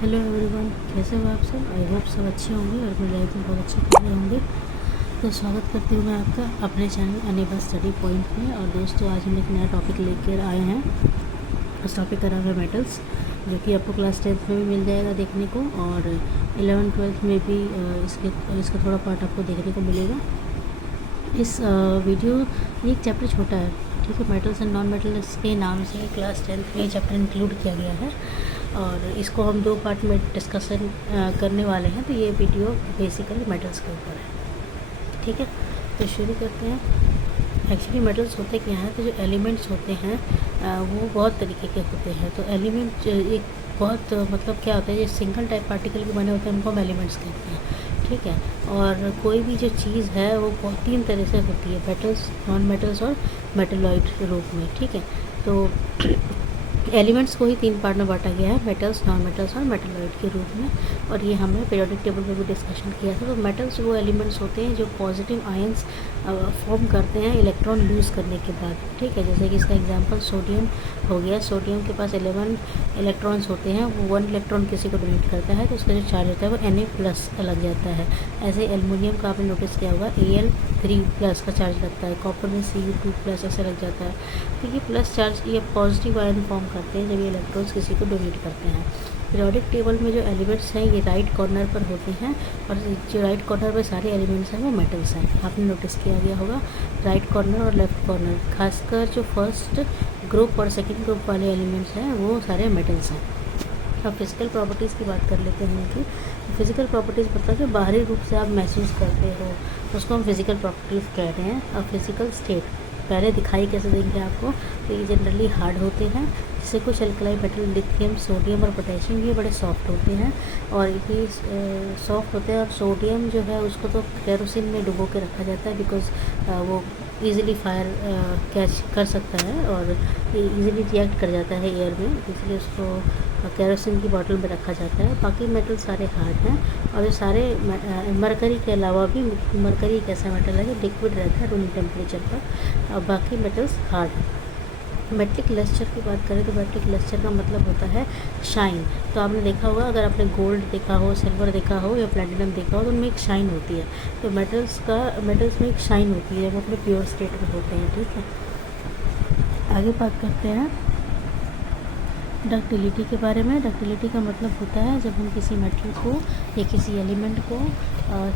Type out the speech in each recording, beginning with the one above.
Hello everyone, कैसे हो आप सब। आई होप सब अच्छे होंगे और अपनी लाइफ में बहुत अच्छे कर रहे होंगे। तो स्वागत करती हूँ मैं आपका अपने चैनल अनिबा स्टडी पॉइंट में। और दोस्तों, आज हम एक नया टॉपिक लेकर आए हैं। उस टॉपिक का नाम है मेटल्स, जो कि आपको क्लास 10th में भी मिल जाएगा देखने को, और 11th-12th में भी इसका थोड़ा पार्ट आपको देखने को मिलेगा। इस वीडियो एक चैप्टर छोटा है, ठीक है। मेटल्स एंड नॉन मेटल्स के नाम से क्लास 10th में चैप्टर इंक्लूड किया गया है, और इसको हम 2 पार्ट में डिस्कशन करने वाले हैं। तो ये वीडियो बेसिकली मेटल्स के ऊपर है, ठीक है। तो शुरू करते हैं। एक्चुअली मेटल्स होते क्या हैं, तो जो एलिमेंट्स होते हैं वो बहुत तरीके के होते हैं। तो एलिमेंट एक बहुत मतलब क्या होता है, जो सिंगल टाइप पार्टिकल के बने होते हैं उनको हम एलिमेंट्स कहते हैं, ठीक है। और कोई भी जो चीज़ है वो बहुत 3 तरह से होती है, मेटल्स, नॉन मेटल्स और मेटलॉइड रूप में, ठीक है। तो एलिमेंट्स को ही 3 पार्ट में बांटा गया है, मेटल्स, नॉन मेटल्स और मेटलॉइड के रूप में। और ये हमने पीरियोडिक टेबल में भी डिस्कशन किया था। तो मेटल्स वो एलिमेंट्स होते हैं जो पॉजिटिव आयंस फॉर्म करते हैं इलेक्ट्रॉन लूज़ करने के बाद, ठीक है। जैसे कि इसका एग्जांपल सोडियम हो गया। सोडियम के पास 11 इलेक्ट्रॉन्स होते हैं, वो 1 इलेक्ट्रॉन किसी को डोनेट करता है तो उसका जो चार्ज होता है वो Na+ लग जाता है। ऐसे एल्युमिनियम का आपने नोटिस किया होगा, Al3+ का चार्ज लगता है। कॉपर में Cu2+ ऐसे लग जाता है। तो ये प्लस चार्ज, ये पॉजिटिव आयन फॉर्म करते हैं जब ये इलेक्ट्रॉन्स किसी को डोनेट करते हैं। पीरियोडिक टेबल में जो एलिमेंट्स हैं ये राइट कॉर्नर पर होते हैं, और जो राइट कॉर्नर पर सारे एलिमेंट्स हैं वो मेटल्स हैं। आपने नोटिस किया गया होगा, राइट कॉर्नर और लेफ्ट कॉर्नर, खासकर जो फर्स्ट ग्रुप और सेकंड ग्रुप वाले एलिमेंट्स हैं वो सारे मेटल्स हैं। अब फिजिकल प्रॉपर्टीज़ की बात कर लेते हैं इनकी। फिजिकल प्रॉपर्टीज़ मतलब कि बाहरी रूप से आप महसूस करते हो, उसको हम फिजिकल प्रॉपर्टीज़ कह रहे हैं। अब फिजिकल स्टेट पहले दिखाई कैसे देंगे आपको, तो ये जनरली हार्ड होते हैं। जैसे कुछ अल्कलाई मेटल, लिथियम, सोडियम और पोटेशियम, ये बड़े सॉफ्ट होते हैं, और ये सॉफ्ट होते हैं। और सोडियम जो है उसको तो केरोसिन में डुबो के रखा जाता है, बिकॉज वो ईज़िली फायर कैच कर सकता है और ईज़िली रिएक्ट कर जाता है एयर में, इसलिए उसको केरोसिन की बॉटल में रखा जाता है। बाकी मेटल सारे हार्ड हैं, और ये सारे मरकरी के अलावा भी, मरकरी एक ऐसा मेटल है जो लिक्विड रहता है रूम टेम्परेचर पर, और बाकी मेटल्स हार्ड हैं। मेटलिक लस्टर की बात करें तो मेटलिक लस्टर का मतलब होता है शाइन। तो आपने देखा होगा, अगर आपने गोल्ड देखा हो, सिल्वर देखा हो या प्लैटिनम देखा हो, तो उनमें एक शाइन होती है। तो मेटल्स में एक शाइन होती है, वो अपने प्योर स्टेट में होते हैं, ठीक है। आगे बात करते हैं डक्टिलिटी के बारे में। डक्टिलिटी का मतलब होता है जब हम किसी मेटल को या किसी एलिमेंट को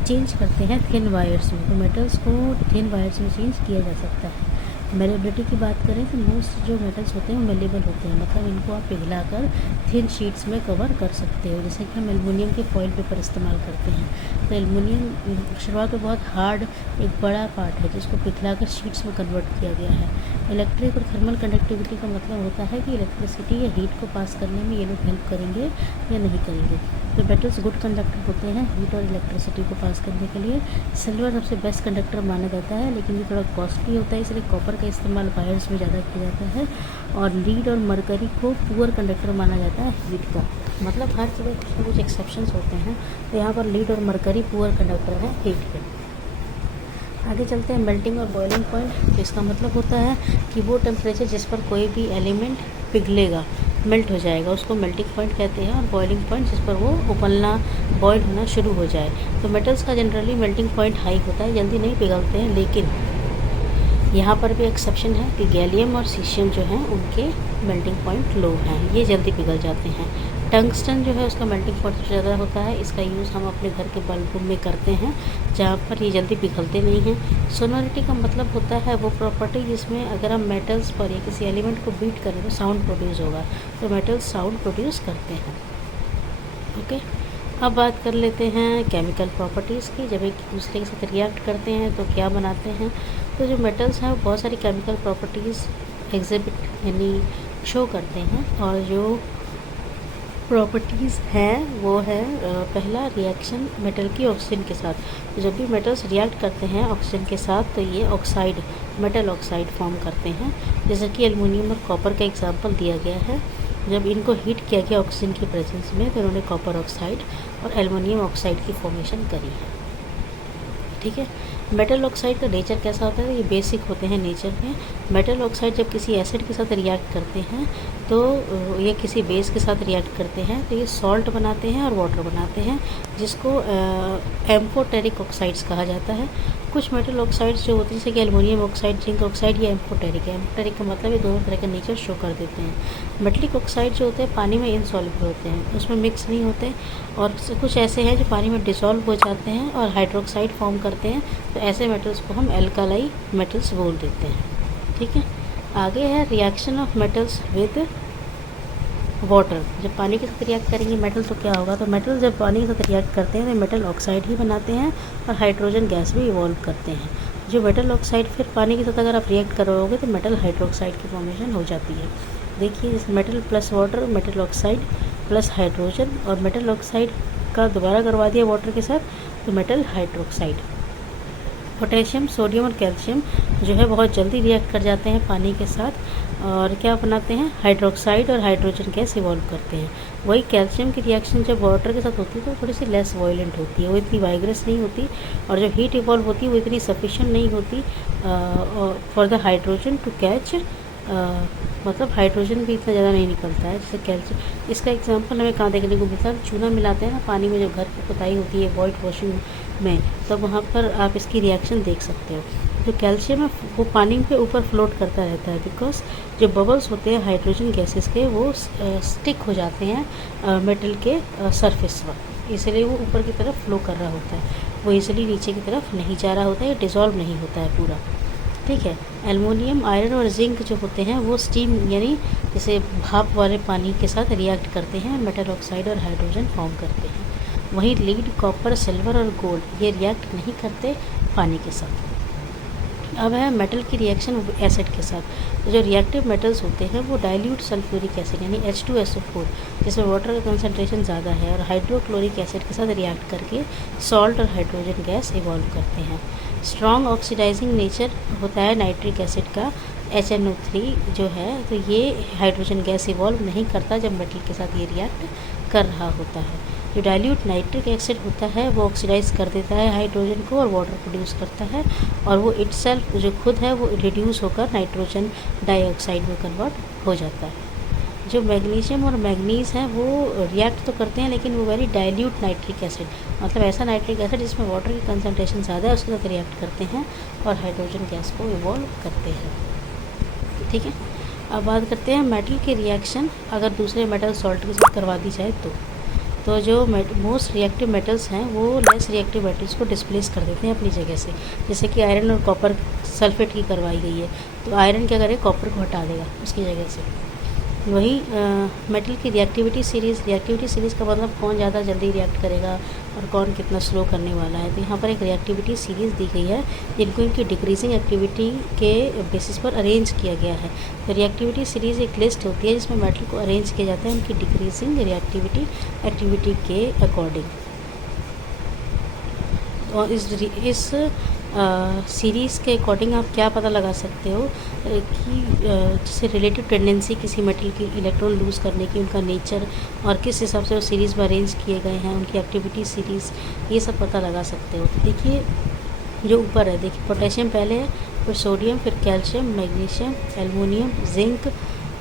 चेंज करते हैं थिन वायर्स में। तो मेटल्स को थिन वायर्स में चेंज किया जा सकता है। मेलेबिलिटी की बात करें तो मोस्ट जो मेटल्स होते हैं वो मेलेबल होते हैं, मतलब इनको आप पिघलाकर थिन शीट्स में कवर कर सकते हो। जैसे कि हम एल्युमिनियम के फॉइल पेपर इस्तेमाल करते हैं। तो एल्युमिनियम शुरुआत में बहुत हार्ड एक बड़ा पार्ट है जिसको पिघलाकर शीट्स में कन्वर्ट किया गया है। इलेक्ट्रिक और थर्मल कंडक्टिविटी का मतलब होता है कि इलेक्ट्रिसिटी या हीट को पास करने में ये लोग हेल्प करेंगे या नहीं करेंगे। तो मेटल्स गुड कंडक्टर होते हैं हीट और इलेक्ट्रिसिटी को पास करने के लिए। सिल्वर सबसे बेस्ट कंडक्टर माना जाता है, लेकिन ये थोड़ा कॉस्टली होता है, इसलिए कॉपर का इस्तेमाल वायर्स में ज़्यादा किया जाता है। और लीड और मरकरी को पुअर कंडक्टर माना जाता है हीट का। मतलब हर जगह कुछ ना कुछ एक्सेप्शंस होते हैं, तो यहाँ पर लीड और मरकरी पुअर कंडक्टर है हीट के। आगे चलते हैं मेल्टिंग और बॉइलिंग पॉइंट। तो इसका मतलब होता है कि वो टेम्परेचर जिस पर कोई भी एलिमेंट पिघलेगा, मेल्ट हो जाएगा, उसको मेल्टिंग पॉइंट कहते हैं। और बॉइलिंग पॉइंट जिस पर वो उबलना, बॉयल होना शुरू हो जाए। तो मेटल्स का जनरली मेल्टिंग पॉइंट हाई होता है, जल्दी नहीं पिघलते हैं, लेकिन यहाँ पर भी एक्सेप्शन है कि गैलियम और सीशियम जो हैं उनके मेल्टिंग पॉइंट लो हैं, ये जल्दी पिघल जाते हैं। टंगस्टन जो है उसका मेल्टिंग पॉइंट सबसे ज़्यादा होता है। इसका यूज़ हम अपने घर के बल्ब में करते हैं, जहाँ पर ये जल्दी पिघलते नहीं हैं। सोनोरिटी का मतलब होता है वो प्रॉपर्टी जिसमें अगर हम मेटल्स पर या किसी एलिमेंट को बीट करें तो साउंड प्रोड्यूस होगा। तो मेटल्स साउंड प्रोड्यूस करते हैं, ओके। अब बात कर लेते हैं केमिकल प्रॉपर्टीज़ की। जब एक दूसरे के साथ रिएक्ट करते हैं तो क्या बनाते हैं। तो जो मेटल्स हैं वो बहुत सारी केमिकल प्रॉपर्टीज़ एग्जिबिट यानी शो करते हैं। और जो प्रॉपर्टीज़ हैं वो है पहला, रिएक्शन मेटल की ऑक्सीजन के साथ। तो जब भी मेटल्स रिएक्ट करते हैं ऑक्सीजन के साथ तो ये ऑक्साइड, मेटल ऑक्साइड फॉर्म करते हैं। जैसे कि एल्युमिनियम और कॉपर का एग्जांपल दिया गया है। जब इनको हीट किया गया ऑक्सीजन की प्रेजेंस में तो इन्होंने कॉपर ऑक्साइड और एल्युमिनियम ऑक्साइड की फॉर्मेशन करी है, ठीक है। मेटल ऑक्साइड का नेचर कैसा होता है, ये बेसिक होते हैं नेचर में, मेटल ऑक्साइड जब किसी एसिड के साथ रिएक्ट करते हैं तो या किसी बेस के साथ रिएक्ट करते हैं तो ये सॉल्ट बनाते हैं और वाटर बनाते हैं, जिसको एम्फोटेरिक ऑक्साइड्स कहा जाता है। कुछ मेटल ऑक्साइड्स जो होते हैं जैसे कि एल्युमिनियम ऑक्साइड, जिंक ऑक्साइड, ये एम्फोटेरिक है। एम्फोटेरिक का मतलब ये दोनों तरह का नेचर शो कर देते हैं। मेटलिक ऑक्साइड जो होते हैं पानी में इनसॉल्युबल होते हैं, उसमें मिक्स नहीं होते, और कुछ ऐसे हैं जो पानी में डिसॉल्व हो जाते हैं और हाइड्रोक्साइड फॉर्म करते हैं, तो ऐसे मेटल्स को हम एल्कालाई मेटल्स बोल देते हैं। ठीक है, आगे है reaction of metals with water. जब पानी के साथ रिएक्ट करेंगे मेटल तो क्या होगा, तो मेटल जब पानी के साथ रिएक्ट करते हैं तो मेटल ऑक्साइड ही बनाते हैं और हाइड्रोजन गैस भी इवॉल्व करते हैं। जो मेटल ऑक्साइड फिर पानी के साथ अगर आप रिएक्ट करोगे तो मेटल हाइड्रोक्साइड की फॉर्मेशन हो जाती है। देखिए, metal plus water, metal oxide plus hydrogen, और मेटल ऑक्साइड का दोबारा करवा दिया वाटर के साथ तो मेटल हाइड्रोक्साइड। पोटेशियम, सोडियम और कैल्शियम जो है बहुत जल्दी रिएक्ट कर जाते हैं पानी के साथ और क्या बनाते हैं, हाइड्रोक्साइड और हाइड्रोजन गैस इवॉल्व करते हैं। वही कैल्शियम की रिएक्शन जब वाटर के साथ होती है तो थोड़ी सी लेस वायलेंट होती है, वो इतनी वाइग्रस नहीं होती, और जो हीट इवॉल्व होती है वो इतनी सफिशिएंट नहीं होती for the hydrogen to catch, मतलब हाइड्रोजन भी इतना ज़्यादा नहीं निकलता है जैसे कैल्शियम। इसका एग्जांपल हमें कहाँ देखने को मिलता है, चूना मिलाते हैं ना पानी में, जो घर की पुताई होती है वाइट वॉशिंग में, तो वहाँ पर आप इसकी रिएक्शन देख सकते हो। जो कैल्शियम है वो पानी के ऊपर फ्लोट करता रहता है, बिकॉज जो बबल्स होते हैं हाइड्रोजन गैसेस के वो स्टिक हो जाते हैं मेटल के सरफेस पर, इसलिए वो ऊपर की तरफ फ्लो कर रहा होता है, वो इसलिए नीचे की तरफ नहीं जा रहा होता है, डिज़ोल्व नहीं होता है पूरा। ठीक है, एल्युमिनियम, आयरन और जिंक जो होते हैं वो स्टीम यानी जैसे भाप वाले पानी के साथ रिएक्ट करते हैं और मेटल ऑक्साइड और हाइड्रोजन फॉर्म करते हैं। वहीं लीड, कॉपर, सिल्वर और गोल्ड ये रिएक्ट नहीं करते पानी के साथ। अब है मेटल की रिएक्शन एसिड के साथ। जो रिएक्टिव मेटल्स होते हैं वो डाइल्यूट सल्फ्यूरिक एसिड यानी H2SO4 जिसमें वाटर का कंसनट्रेशन ज़्यादा है और हाइड्रोक्लोरिक एसिड के साथ रिएक्ट करके सॉल्ट और हाइड्रोजन गैस इवॉल्व करते हैं। स्ट्रॉन्ग ऑक्सीडाइजिंग नेचर होता है नाइट्रिक एसिड का HNO3 जो है, तो ये हाइड्रोजन गैस इवॉल्व नहीं करता जब मेटल के साथ ये रिएक्ट कर रहा होता है। जो डाइल्यूट नाइट्रिक एसिड होता है वो ऑक्सीडाइज कर देता है हाइड्रोजन को और वाटर प्रोड्यूस करता है, और वो इटसेल्फ जो खुद है वो रिड्यूस होकर नाइट्रोजन डाइऑक्साइड में कन्वर्ट हो जाता है। जो मैग्नीशियम और मैग्नीज हैं वो रिएक्ट तो करते हैं लेकिन वो वेरी डाइल्यूट नाइट्रिक एसिड, मतलब ऐसा नाइट्रिक एसिड जिसमें वाटर की कंसनट्रेशन ज़्यादा है उसके साथ रिएक्ट करते हैं और हाइड्रोजन गैस को इवॉल्व करते हैं। ठीक है, अब बात करते हैं मेटल की रिएक्शन अगर दूसरे मेटल सॉल्ट के साथ करवा दी जाए तो जो मोस्ट रिएक्टिव मेटल्स हैं वो लेस रिएक्टिव मेटल्स को डिस्प्लेस कर देते हैं अपनी जगह से। जैसे कि आयरन और कॉपर सल्फेट की करवाई गई है तो आयरन क्या करे, कॉपर को हटा देगा उसकी जगह से। वही मेटल की रिएक्टिविटी सीरीज़ का मतलब कौन ज़्यादा जल्दी रिएक्ट करेगा और कौन कितना स्लो करने वाला है। तो यहाँ पर एक रिएक्टिविटी सीरीज़ दी गई है जिनको इनकी डिक्रीजिंग एक्टिविटी के बेसिस पर अरेंज किया गया है। तो रिएक्टिविटी सीरीज़ एक लिस्ट होती है जिसमें मेटल को अरेंज किया जाता है उनकी डिक्रीजिंग रिएक्टिविटी एक्टिविटी के अकॉर्डिंग। और इस सीरीज़ के अकॉर्डिंग आप क्या पता लगा सकते हो कि जैसे रिलेटिव टेंडेंसी किसी मेटल की इलेक्ट्रॉन लूज़ करने की, उनका नेचर और किस हिसाब से वो सीरीज़ में अरेंज किए गए हैं, उनकी एक्टिविटी सीरीज़, ये सब पता लगा सकते हो। देखिए जो ऊपर है, देखिए पोटेशियम पहले है, फिर सोडियम, फिर calcium, magnesium, aluminium, zinc,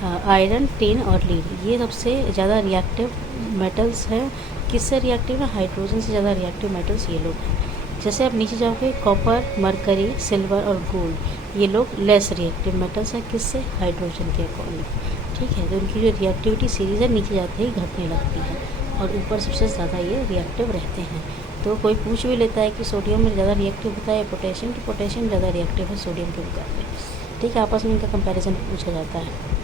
iron, tin और लीड, ये सबसे ज़्यादा रिएक्टिव मेटल्स हैं। किससे रिएक्टिव है, हाइड्रोजन से ज़्यादा रिएक्टिव मेटल्स ये लोग हैं। जैसे आप नीचे जाओगे कॉपर, मरकरी, सिल्वर और गोल्ड, ये लोग लेस रिएक्टिव मेटल्स हैं, किससे, हाइड्रोजन के अकॉर्डिंग। ठीक है, तो उनकी जो रिएक्टिविटी सीरीज़ है नीचे जाते ही घटने लगती है और ऊपर सबसे ज़्यादा ये रिएक्टिव रहते हैं। तो कोई पूछ भी लेता है कि सोडियम में ज़्यादा रिएक्टिव होता है पोटेशियम, तो पोटेशियम ज़्यादा रिएक्टिव है सोडियम के मुकाबले। ठीक है, आपस में इनका कंपैरिजन पूछा जाता है।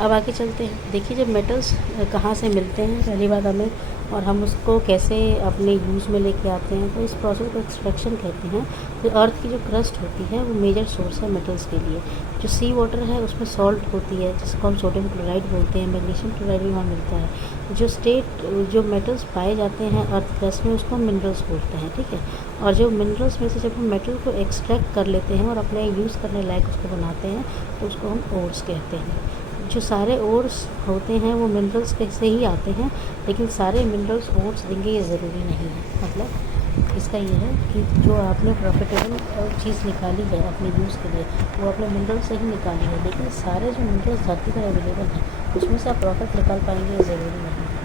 अब आगे चलते हैं। देखिए जब मेटल्स कहाँ से मिलते हैं पहली बात हमें, और हम उसको कैसे अपने यूज़ में लेके आते हैं, तो इस प्रोसेस को एक्सट्रैक्शन कहते हैं। जो अर्थ की जो क्रस्ट होती है वो मेजर सोर्स है मेटल्स के लिए। जो सी वाटर है उसमें सॉल्ट होती है जिसको हम सोडियम क्लोराइड बोलते हैं, मैग्नीशियम क्लोराइड भी वहाँ मिलता है। जो मेटल्स पाए जाते हैं अर्थ क्रस्ट में उसको हम मिनरल्स बोलते हैं। ठीक है, और जो मिनरल्स में से जब हम मेटल को एक्सट्रैक्ट कर लेते हैं और अपने यूज़ करने लायक उसको बनाते हैं तो उसको हम ओर्स कहते हैं। जो सारे ओर्स होते हैं वो मिनरल्स से ही आते हैं, लेकिन सारे मिनरल्स ओर्स देंगे ये ज़रूरी नहीं है। मतलब इसका ये है कि जो आपने प्रॉफिटेबल चीज़ निकाली है अपने यूज़ के लिए, वो अपने मिनरल से ही निकाली है, लेकिन सारे जो मिनरल्स धरती पर अवेलेबल हैं उसमें से आप प्रॉफिट निकाल पाएंगे ये ज़रूरी नहीं है।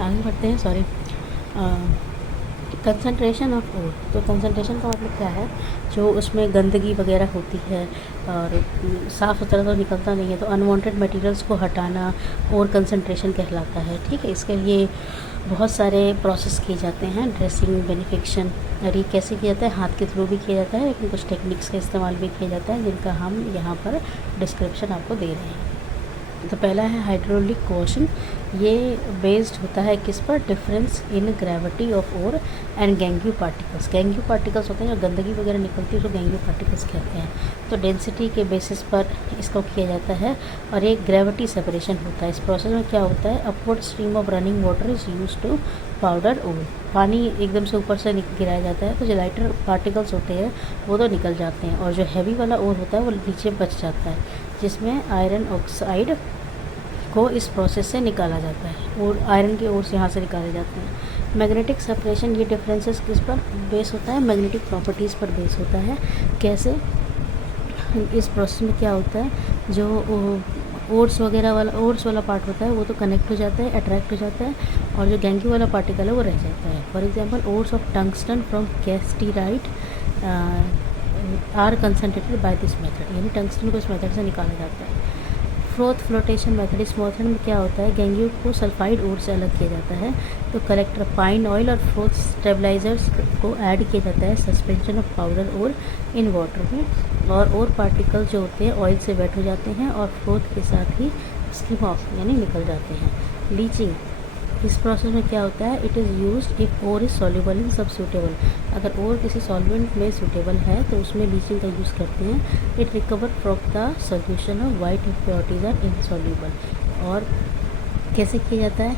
आगे बढ़ते हैं। Sorry, concentration of ore. तो कंसंट्रेशन का मतलब क्या है, जो उसमें गंदगी वगैरह होती है और साफ़ सुथरा तो निकलता नहीं है, तो अनवांटेड मटेरियल्स को हटाना और कंसंट्रेशन कहलाता है। ठीक है, इसके लिए बहुत सारे प्रोसेस किए जाते हैं, ड्रेसिंग, बेनिफिक्शन, और ये कैसे किया जाता है, हाथ के थ्रू भी किया जाता है, लेकिन कुछ टेक्निक्स का इस्तेमाल भी किया जाता है जिनका हम यहाँ पर डिस्क्रिप्शन आपको दे रहे हैं। तो पहला है हाइड्रोलिक कोशन। ये बेस्ड होता है किस पर, difference in gravity of ore and gangue particles. Gangue particles होते हैं जो गंदगी वगैरह निकलती है, तो गैंग्यू पार्टिकल्स कहते हैं। तो डेंसिटी के बेसिस पर इसको किया जाता है और एक ग्रेविटी सेपरेशन होता है। इस प्रोसेस में क्या होता है, upward stream of running water is use to powder ore. पानी एकदम से ऊपर से गिराया जाता है, तो जो लाइटर पार्टिकल्स होते हैं वो तो निकल जाते हैं, और जो हैवी वाला ओर होता है वो नीचे बच जाता है, जिसमें आयरन ऑक्साइड को इस प्रोसेस से निकाला जाता है और आयरन के ओर से यहाँ से निकाले जाते हैं। मैग्नेटिक सेपरेशन, ये डिफरेंसेस किस पर बेस होता है, मैग्नेटिक प्रॉपर्टीज़ पर बेस होता है। कैसे, इस प्रोसेस में क्या होता है, जो ओर्स वगैरह वाला ओर्स वाला पार्ट होता है वो तो कनेक्ट हो जाता है, अट्रैक्ट हो जाता है, और जो गैंग्यू वाला पार्टिकल है वो रह जाता है। For example, ores of tungsten from cassiterite are concentrated by this method, यानी टंगस्टन को इस मेथड से निकाला जाता है। फ्रोथ फ्लोटेशन मेथड, इस मेथड में क्या होता है, गैंग्यू को सल्फाइड ओर से अलग किया जाता है, तो कलेक्टर पाइन ऑयल और फ्रोथ स्टेबलाइजर्स को ऐड किया जाता है suspension of powder ore in water में, और ओर पार्टिकल जो होते हैं ऑयल से वेट हो जाते हैं और फ्रोथ के साथ ही स्किम ऑफ यानी निकल जाते हैं। लीचिंग, इस प्रोसेस में क्या होता है, it is used if ore is soluble in सब सूटेबल। अगर ओर किसी सॉल्वेंट में सूटेबल है तो उसमें लीचिंग का यूज़ करते हैं। It recover from the solution of white impurities are insoluble. और कैसे किया जाता है,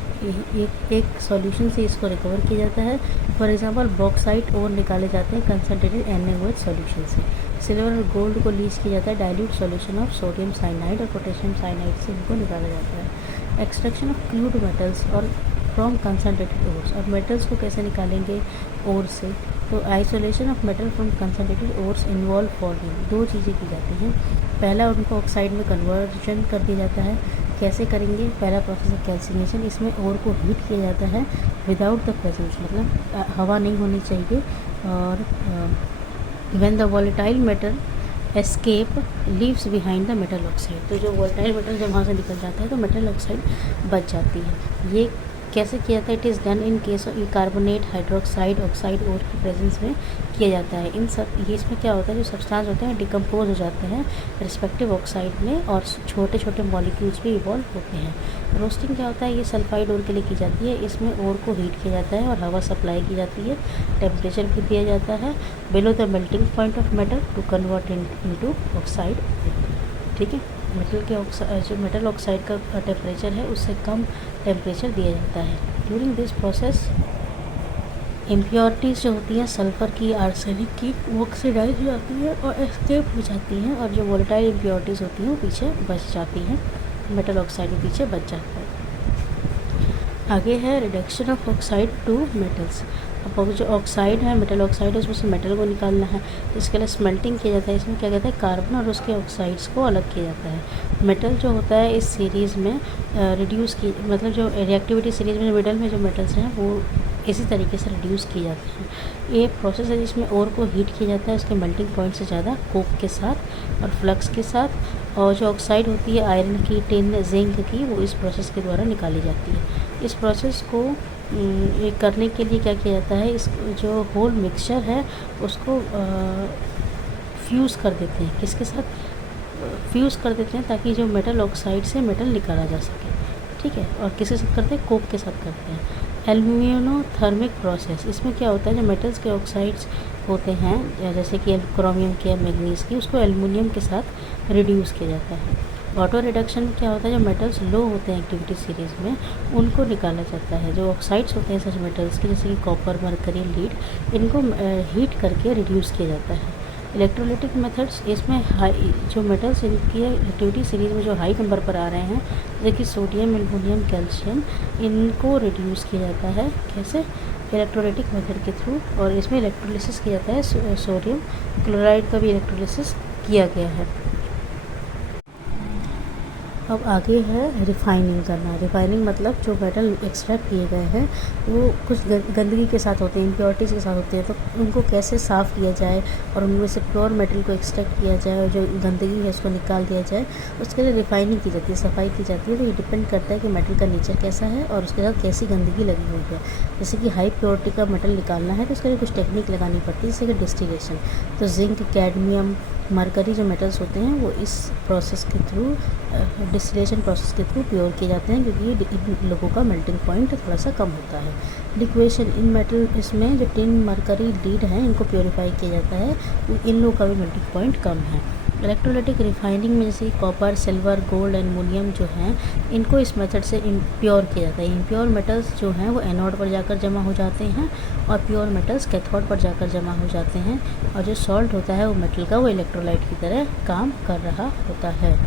एक सॉल्यूशन से इसको रिकवर किया जाता है। फॉर एग्जांपल, बॉक्साइट और निकाले जाते हैं कंसनट्रेटेड NaOH सॉल्यूशन से। सिल्वर और गोल्ड को लीच किया जाता है dilute solution of sodium cyanide और पोटेशियम साइनाइड से इनको निकाला जाता है। एक्सट्रैक्शन ऑफ क्रूड मेटल्स और फ्रॉम कंसनट्रेटेड ओर्स, और मेटल्स को कैसे निकालेंगे ओर से, तो isolation of metal from concentrated ores involve following, दो चीज़ें की जाती हैं। पहला, उनको ऑक्साइड में कन्वर्जन कर दिया जाता है। कैसे करेंगे, पहला प्रोसेस है कैल्सिनेशन, इसमें ओर को हीट किया जाता है विदाउट द प्रेजेंस, मतलब हवा नहीं होनी चाहिए, और when the volatile metal escape leaves behind the metal oxide, तो जो वॉलेटाइल मेटल जब वहाँ से निकल जाता है तो मेटल ऑक्साइड बच जाती है। ये कैसे किया जाता है, it is done in case of carbonate, hydroxide, oxide ore की प्रेजेंस में किया जाता है। इन सब ये इसमें क्या होता है, जो सब्सटेंस होते हैं डिकम्पोज हो जाते हैं रिस्पेक्टिव ऑक्साइड में, और छोटे छोटे मॉलिक्यूल्स भी इवॉल्व होते हैं। रोस्टिंग क्या होता है, ये सल्फाइड ओर के लिए की जाती है, इसमें ओर को हीट किया जाता है और हवा सप्लाई की जाती है, टेम्परेचर भी दिया जाता है below the melting point of metal to convert into oxide. ठीक है, मेटल के जो मेटल ऑक्साइड का टेम्परेचर है उससे कम टेम्परेचर दिया जाता है। ड्यूरिंग दिस प्रोसेस इम्प्योरिटीज़ जो होती हैं सल्फ़र की, आर्सेनिक की, वो ऑक्सीडाइज हो जाती है और एस्केप हो जाती हैं, और जो वोलेटाइल इम्प्योरिटीज़ होती हैं वो पीछे बच जाती हैं, मेटल ऑक्साइड भी पीछे बच जाता है। आगे है reduction of oxide to metals. अब जो ऑक्साइड है, मेटल ऑक्साइड है, उसमें से मेटल को निकालना है, इसके लिए स्मेल्टिंग किया जाता है। इसमें क्या कहते हैं, कार्बन और उसके ऑक्साइड्स को अलग किया जाता है। मेटल जो होता है इस सीरीज़ में रिड्यूस की, मतलब जो रिएक्टिविटी सीरीज़ में मिडल में जो मेटल्स हैं वो इसी तरीके से रिड्यूस किए जाते हैं। ये प्रोसेस है जिसमें ओर को हीट किया जाता है उसके मेल्टिंग पॉइंट से ज़्यादा, कोक के साथ और फ्लक्स के साथ, और जो ऑक्साइड होती है आयरन की, टिन, जिंक की, वो इस प्रोसेस के द्वारा निकाली जाती है। इस प्रोसेस को ये करने के लिए क्या किया जाता है, इस जो होल मिक्सचर है उसको फ्यूज़ कर देते हैं, किसके साथ फ्यूज़ कर देते हैं, ताकि जो मेटल ऑक्साइड से मेटल निकाला जा सके। ठीक है, और किसके साथ करते हैं, कोक के साथ करते हैं। एल्यूमिनोथर्मिक प्रोसेस, इसमें क्या होता है, जो मेटल्स के ऑक्साइड्स होते हैं जैसे कि क्रोमियम के, मैग्नीज की, उसको एल्युमिनियम के साथ रिड्यूस किया जाता है। ऑटो रिडक्शन में क्या होता है, जो मेटल्स लो होते हैं एक्टिविटी सीरीज़ में उनको निकाला जाता है। जो ऑक्साइड्स होते हैं सच मेटल्स के, जैसे कि कॉपर, मरकरी, लीड, इनको हीट करके रिड्यूस किया जाता है। इलेक्ट्रोलाइटिक मेथड्स, इसमें हाई जो मेटल्स इनकी एक्टिविटी सीरीज में जो हाई नंबर पर आ रहे हैं, जैसे कि सोडियम, एल्युमिनियम, कैल्शियम, इनको रिड्यूस किया जाता है कैसे, इलेक्ट्रोलाइटिक मेथड के थ्रू। और इसमें इलेक्ट्रोलिसिस किया जाता है, सोडियम क्लोराइड का भी इलेक्ट्रोलिसिस किया गया है। अब आगे है रिफाइनिंग करना। रिफाइनिंग मतलब जो मेटल एक्सट्रैक्ट किए गए हैं वो कुछ गंदगी के साथ होते हैं, इम्प्योरिटीज़ के साथ होते हैं, तो उनको कैसे साफ़ किया जाए और उनमें से प्योर मेटल को एक्सट्रैक्ट किया जाए और जो गंदगी है उसको निकाल दिया जाए, उसके लिए रिफाइनिंग की जाती है, सफाई की जाती है। तो ये डिपेंड करता है कि मेटल का नेचर कैसा है और उसके साथ कैसी गंदगी लगी हुई है। जैसे कि हाई प्योरिटी का मेटल निकालना है तो उसके लिए कुछ टेक्निक लगानी पड़ती है, जैसे कि डिस्टिलेशन। तो जिंक, कैडमियम, मरकरी जो मेटल्स होते हैं वो इस प्रोसेस के थ्रू, डिस्टिलेशन प्रोसेस के थ्रू प्योर किए जाते हैं, क्योंकि इन लोगों का मेल्टिंग पॉइंट थोड़ा सा कम होता है। लिक्वेशन, इन मेटल इसमें जो टिन, मरकरी, लीड हैं इनको प्योरीफाई किया जाता है, इन लोगों का भी मेल्टिंग पॉइंट कम है। इलेक्ट्रोलाइटिक रिफाइनिंग में जैसे कॉपर, सिल्वर, गोल्ड, एल्युमिनियम जो हैं इनको इस मेथड से इम्प्योर किया जाता है। इम्प्योर मेटल्स जो हैं वो एनोड पर जाकर जमा हो जाते हैं और प्योर मेटल्स कैथोड पर जाकर जमा हो जाते हैं, और जो सॉल्ट होता है वो मेटल का वो इलेक्ट्रोलाइट की तरह काम कर रहा होता है।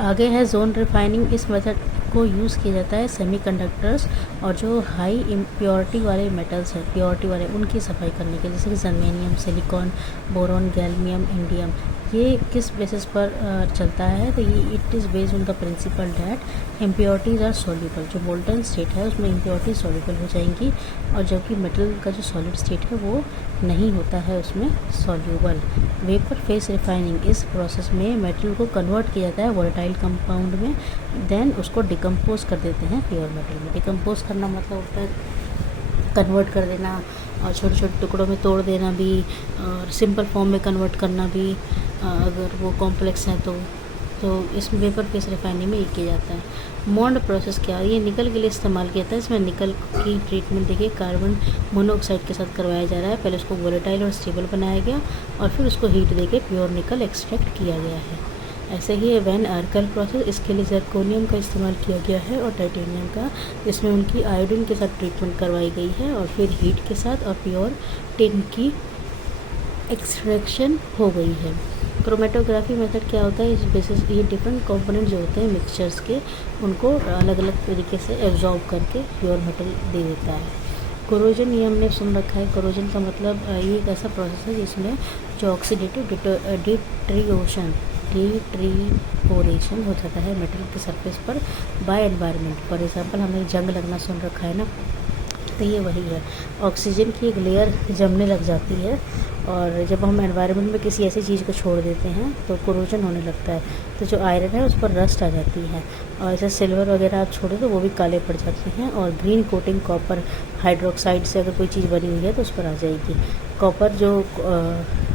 आगे है जोन रिफाइनिंग। इस मेथड को यूज़ किया जाता है सेमीकंडक्टर्स और जो हाई इम्प्योरिटी वाले मेटल्स हैं, प्योरिटी वाले, उनकी सफाई करने के लिए, जैसे कि germanium, silicon, boron, gallium, indium. ये किस बेसिस पर चलता है, तो ये it is based on the principle that impurities are soluble. जो मोल्टन स्टेट है उसमें इम्प्योरिटीज सॉल्यूबल हो जाएंगी, और जबकि मेटल का जो सॉलिड स्टेट है वो नहीं होता है उसमें सॉल्यूबल। वेपर फेस रिफाइनिंग, इस प्रोसेस में मेटल को कन्वर्ट किया जाता है वोलेटाइल कंपाउंड में, देन उसको डिकम्पोज कर देते हैं प्योर मेटल में। डिकम्पोज करना मतलब होता है कन्वर्ट कर देना, और छोटे छोटे टुकड़ों में तोड़ देना भी, और सिंपल फॉर्म में कन्वर्ट करना भी, अगर वो कॉम्प्लेक्स है तो इसमें वेपर फेस रिफाइनिंग में ये किया जाता है। मोल्ड प्रोसेस क्या है, ये निकल के लिए इस्तेमाल किया जाता है। इसमें निकल की ट्रीटमेंट देखिए कार्बन मोनोऑक्साइड के साथ करवाया जा रहा है। पहले उसको वोलेटाइल और स्टेबल बनाया गया और फिर उसको हीट देके प्योर निकल एक्सट्रैक्ट किया गया है। ऐसे ही वैन आर्कल प्रोसेस, इसके लिए जर्कोनियम का इस्तेमाल किया गया है और टाइटेनियम का, जिसमें उनकी आयोडीन के साथ ट्रीटमेंट करवाई गई है और फिर हीट के साथ और प्योर टिन की एक्सट्रैक्शन हो गई है। क्रोमेटोग्राफी मेथड क्या होता है, इस बेसिस ये डिफरेंट कंपोनेंट जो होते हैं मिक्सचर्स के, उनको अलग अलग तरीके से एब्जॉर्ब करके प्योर मेटल दे देता है। कोरोजन, ये हमने सुन रखा है। कोरोजन का मतलब ये एक ऐसा प्रोसेस है जिसमें जो ऑक्सीडेटिव डिट्रीपोरेशन हो जाता है मेटल के सरफेस पर बाय एनवायरनमेंट। फॉर एग्जांपल हमने जंग लगना सुन रखा है ना, तो ये वही है। ऑक्सीजन की एक लेयर जमने लग जाती है, और जब हम एनवायरनमेंट में किसी ऐसी चीज़ को छोड़ देते हैं तो कोरोजन होने लगता है, तो जो आयरन है उस पर रस्ट आ जाती है, और ऐसे सिल्वर वगैरह आप छोड़ें तो वो भी काले पड़ जाते हैं। और ग्रीन कोटिंग कॉपर हाइड्रोक्साइड से अगर कोई चीज़ बनी हुई है तो उस पर आ जाएगी। कॉपर जो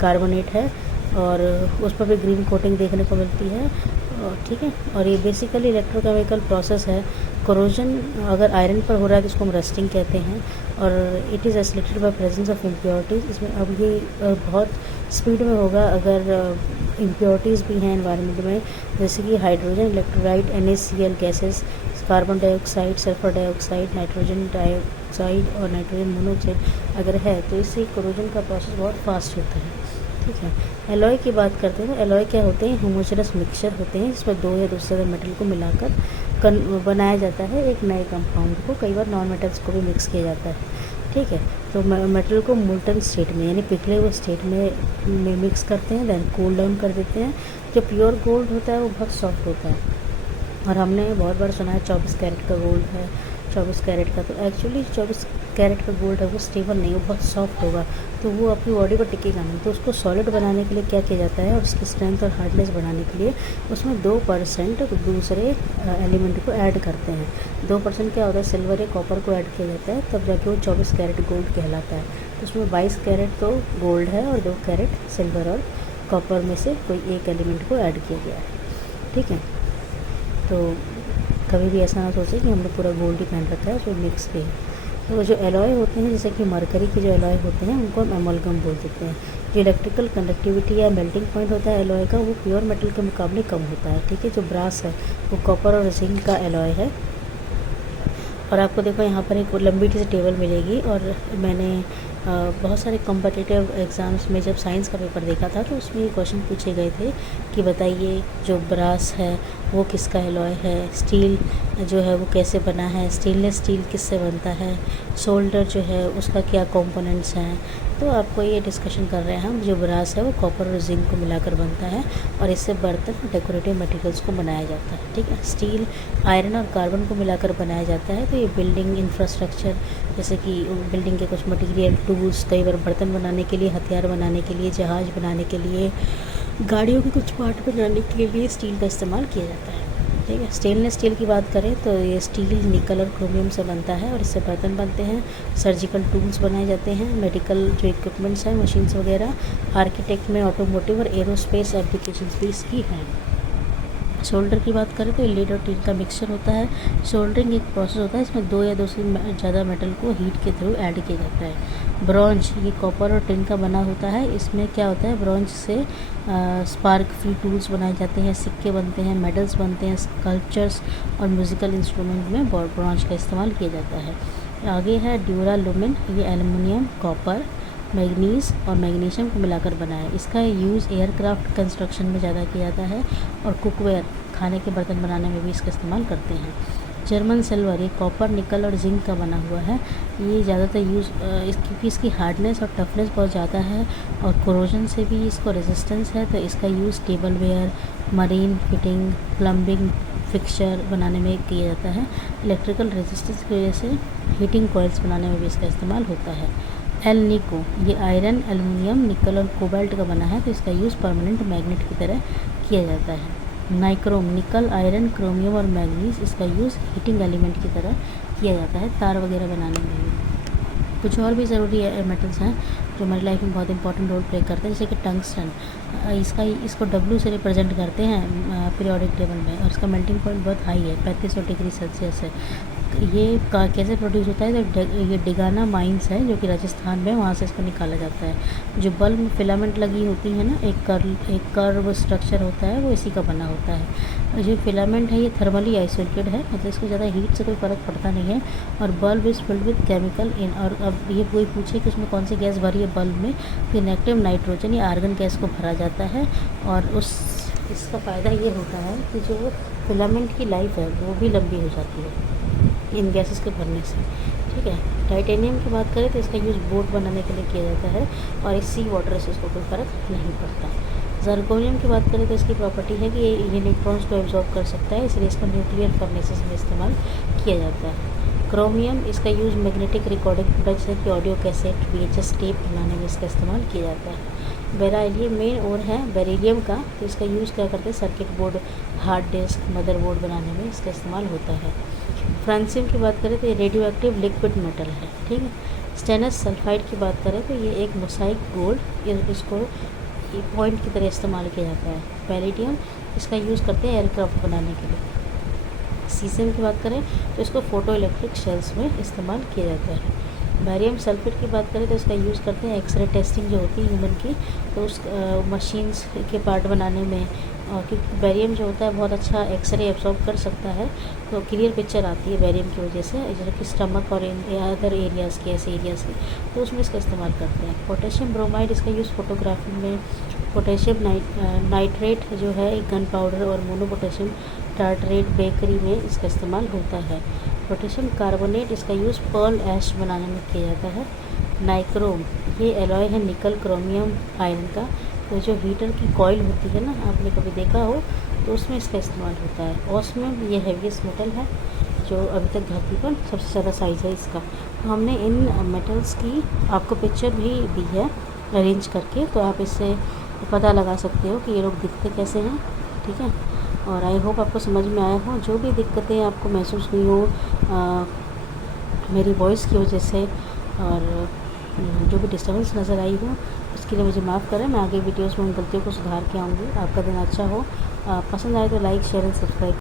कार्बोनेट है और उस पर भी ग्रीन कोटिंग देखने को मिलती है, ठीक है। और ये बेसिकली इलेक्ट्रोकेमिकल प्रोसेस है। कोरोजन अगर आयरन पर हो रहा है तो इसको हम रस्टिंग कहते हैं, और it is accelerated by presence of impurities. इसमें अब ये बहुत स्पीड में होगा अगर इम्प्योरिटीज़ भी हैं एनवायरनमेंट में, जैसे कि hydrogen, electrolyte, NaCl gases, carbon dioxide, sulphur dioxide, nitrogen dioxide और नाइट्रोजन मोनोऑक्साइड अगर है, तो इससे कोरोजन का प्रोसेस बहुत फास्ट होता है, ठीक है। एलॉय की बात करते हैं तो एलॉय क्या होते हैं, होमोजेनस मिक्सचर होते हैं जिसमें दो या दो से ज़्यादा मेटल को मिलाकर बनाया जाता है एक नए कंपाउंड को। कई बार नॉन मेटल्स को भी मिक्स किया जाता है, ठीक है। तो मेटल को मोल्टन स्टेट में यानी पिघले हुए स्टेट में मिक्स करते हैं, देन कूल डाउन कर देते हैं। जो प्योर गोल्ड होता है वो बहुत सॉफ्ट होता है, और हमने बहुत बार सुना है 24 कैरेट का गोल्ड है, 24 कैरेट का, तो एक्चुअली 24 कैरेट का गोल्ड है वो स्टेबल नहीं, वो बहुत सॉफ्ट होगा, तो वो अपनी बॉडी पर टिकेगा नहीं। तो उसको सॉलिड बनाने के लिए क्या किया जाता है, और उसकी स्ट्रेंथ और हार्डनेस बढ़ाने के लिए उसमें 2% दूसरे एलिमेंट को ऐड करते हैं। 2% क्या होता है, सिल्वर या कॉपर को ऐड किया जाता है, तब जाके वो 24 कैरेट गोल्ड कहलाता है। तो उसमें 22 कैरेट तो गोल्ड है और 2 कैरेट सिल्वर और कॉपर में से कोई एक एलिमेंट को ऐड किया गया है, ठीक है। तो कभी भी ऐसा ना सोचें कि हमने पूरा गोल्ड ही पहन रखा है, उसमें मिक्स भी है। तो जो एलॉय होते हैं जैसे कि मरकरी के जो एलॉय होते हैं उनको हम एमलगम बोल देते हैं। जो इलेक्ट्रिकल कंडक्टिविटी या मेल्टिंग पॉइंट होता है एलॉय का वो प्योर मेटल के मुकाबले कम होता है, ठीक है। जो ब्रास है वो कॉपर और जिंक का एलॉय है। और आपको देखो यहाँ पर एक लंबी सी टेबल मिलेगी, और मैंने बहुत सारे कॉम्पिटिटिव एग्ज़ाम्स में जब साइंस का पेपर देखा था तो उसमें ये क्वेश्चन पूछे गए थे कि बताइए जो ब्रास है वो किसका एलॉय है, स्टील जो है वो कैसे बना है, स्टेनलेस स्टील किससे बनता है, सोल्डर जो है उसका क्या कंपोनेंट्स हैं। तो आपको ये डिस्कशन कर रहे हैं हम, जो ब्रास है वो कॉपर और जिंक को मिलाकर बनता है और इससे बर्तन और डेकोरेटिव मटेरियल्स को बनाया जाता है। ठीक है, स्टील आयरन और कार्बन को मिलाकर बनाया जाता है। तो ये बिल्डिंग इंफ्रास्ट्रक्चर जैसे कि बिल्डिंग के कुछ मटेरियल टूल्स, कई बार बर्तन बनाने के लिए, हथियार बनाने के लिए, जहाज़ बनाने के लिए, गाड़ियों के कुछ पार्ट बनाने के लिए स्टील का इस्तेमाल किया जाता है। ठीक है, स्टेनलेस स्टील की बात करें तो ये स्टील निकल और क्रोमियम से बनता है और इससे बर्तन बनते हैं, सर्जिकल टूल्स बनाए जाते हैं, मेडिकल जो इक्विपमेंट्स हैं, मशीन्स वगैरह, आर्किटेक्ट में ऑटोमोटिव और एरोस्पेस एप्लीकेशंस भी इसकी हैं। सोल्डर की बात करें तो ये लीड और टीन का मिक्सचर होता है। सोल्डरिंग एक प्रोसेस होता है, इसमें दो या दो से ज़्यादा मेटल को हीट के थ्रू ऐड किया जाता है। ब्रॉन्ज ये कॉपर और टिन का बना होता है। इसमें क्या होता है, ब्रॉन्ज से स्पार्क फ्री टूल्स बनाए जाते हैं, सिक्के बनते हैं, मेडल्स बनते हैं, स्कल्पचर्स और म्यूज़िकल इंस्ट्रूमेंट में ब्रॉन्ज का इस्तेमाल किया जाता है। आगे है ड्यूरालुमिन, ये एल्युमिनियम, कॉपर, मैग्नीज़ और मैग्नीशियम को मिलाकर बना है। इसका यूज़ एयरक्राफ्ट कंस्ट्रक्शन में ज़्यादा किया जाता है और कुकवेयर खाने के बर्तन बनाने में भी इसका इस्तेमाल करते हैं। जर्मन सिल्वर ये कॉपर, निकल और जिंक का बना हुआ है। ये ज़्यादातर यूज़ क्योंकि इसकी हार्डनेस और टफनेस बहुत ज़्यादा है और कोरोजन से भी इसको रेजिस्टेंस है, तो इसका use tableware, marine fitting, plumbing fixture बनाने में किया जाता है। इलेक्ट्रिकल रेजिस्टेंस की वजह से हीटिंग कॉइल्स बनाने में भी इसका इस्तेमाल होता है। एल निको ये आयरन, एल्युमिनियम, निकल और कोबाल्ट का बना है, तो इसका यूज़ परमानेंट मैग्नेट की तरह किया जाता है। नाइक्रोम निकल, आयरन, क्रोमियम और मैग्नीज, इसका यूज़ हीटिंग एलिमेंट की तरह किया जाता है तार वगैरह बनाने में भी। कुछ और भी ज़रूरी मेटल्स हैं जो हमारी लाइफ में बहुत इंपॉर्टेंट रोल प्ले करते हैं, जैसे कि टंगस्टन, इसको W से रिप्रेजेंट करते हैं पीरियोडिक टेबल में और इसका मेल्टिंग पॉइंट बहुत हाई है, 3500 डिग्री सेल्सियस है। ये कैसे प्रोड्यूस होता है, तो ये डिगाना माइंस है जो कि राजस्थान में, वहाँ से इसको निकाला जाता है। जो बल्ब में फिलामेंट लगी होती है ना, एक कर्व स्ट्रक्चर होता है, वो इसी का बना होता है। जो फिलामेंट है ये थर्मली आइसोलेटेड है, मतलब इसको ज़्यादा हीट से कोई फ़र्क पड़ता नहीं है। और bulb is filled with chemical in, और अब ये कोई पूछे कि उसमें कौन सी गैस भरी है बल्ब में, तो इनेक्टिव नाइट्रोजन या आर्गन गैस को भरा जाता है। और इसका फ़ायदा ये होता है कि जो फिलामेंट की लाइफ है वो भी लंबी हो जाती है इन गैसेस के भरने से। ठीक है, टाइटेनियम की बात करें तो इसका यूज़ बोट बनाने के लिए किया जाता है और इस सी वाटर से इसको कोई फ़र्क नहीं पड़ता। जर्गोनियम की बात करें तो इसकी प्रॉपर्टी है कि ये न्यूट्रॉन्स को एब्जॉर्ब कर सकता है, इसलिए इसका न्यूक्लियर फर्नेसेस में इस्तेमाल किया जाता है। क्रोमियम इसका यूज़ मैग्नेटिक रिकॉर्डिंग प्रोडक्ट्स है कि ऑडियो कैसेट, VHS टेप बनाने में इसका इस्तेमाल किया जाता है। बेरिलियम मेन और है बेरिलियम का, तो इसका यूज़ क्या करते हैं, circuit board, hard disk, motherboard बनाने में इसका इस्तेमाल होता है। फ्रांसियम की बात करें तो ये रेडियो एक्टिव लिक्विड मेटल है। ठीक है, स्टेनस सल्फाइड की बात करें तो ये एक मोसाइक गोल्ड, इसको पॉइंट की तरह इस्तेमाल किया जाता है। पैलेडियम इसका यूज़ करते हैं एयरक्राफ्ट बनाने के लिए। सीशियम की बात करें तो इसको फोटो इलेक्ट्रिक शेल्स में इस्तेमाल किया जाता है। बैरियम सल्फेट की बात करें तो इसका यूज़ करते हैं एक्सरे टेस्टिंग जो होती है ह्यूमन की, तो उस मशीन्स के पार्ट बनाने में, क्योंकि बैरियम जो होता है बहुत अच्छा एक्सरे एब्जॉर्ब कर सकता है, तो क्लियर पिक्चर आती है बैरियम की वजह से, जैसे कि स्टमक और अदर एरियाज़ के, ऐसे एरियाज़ के, तो उसमें इसका इस्तेमाल करते हैं। पोटेशियम ब्रोमाइड इसका यूज़ फोटोग्राफी में। पोटेशियम नाइट्रेट जो है गन पाउडर और मोनोपोटेशियम टार्टरेट बेकरी में इसका इस्तेमाल होता है। पोटेशियम कार्बोनेट इसका यूज़ पर्ल ऐश बनाने में किया जाता है। नाइक्रोम ये एलॉय है निकल, क्रोमियम, आयरन का, तो जो हीटर की कॉइल होती है ना, आपने कभी देखा हो, तो उसमें इसका इस्तेमाल होता है। ऑस्मियम ये हैवीएस्ट मेटल है जो अभी तक धरती पर सबसे ज़्यादा साइज़ है इसका। तो हमने इन मेटल्स की आपको पिक्चर भी दी है अरेंज करके, तो आप इससे पता लगा सकते हो कि ये लोग दिखते कैसे हैं। ठीक है, और आई होप आपको समझ में आया हो। जो भी दिक्कतें आपको महसूस हुई हो मेरी वॉइस की वजह से, और जो भी डिस्टर्बेंस नज़र आई हो, उसके लिए मुझे माफ़ करें। मैं आगे वीडियोस में उन गलतियों को सुधार के आऊँगी। आपका दिन अच्छा हो। पसंद आए तो लाइक, शेयर एंड सब्सक्राइब।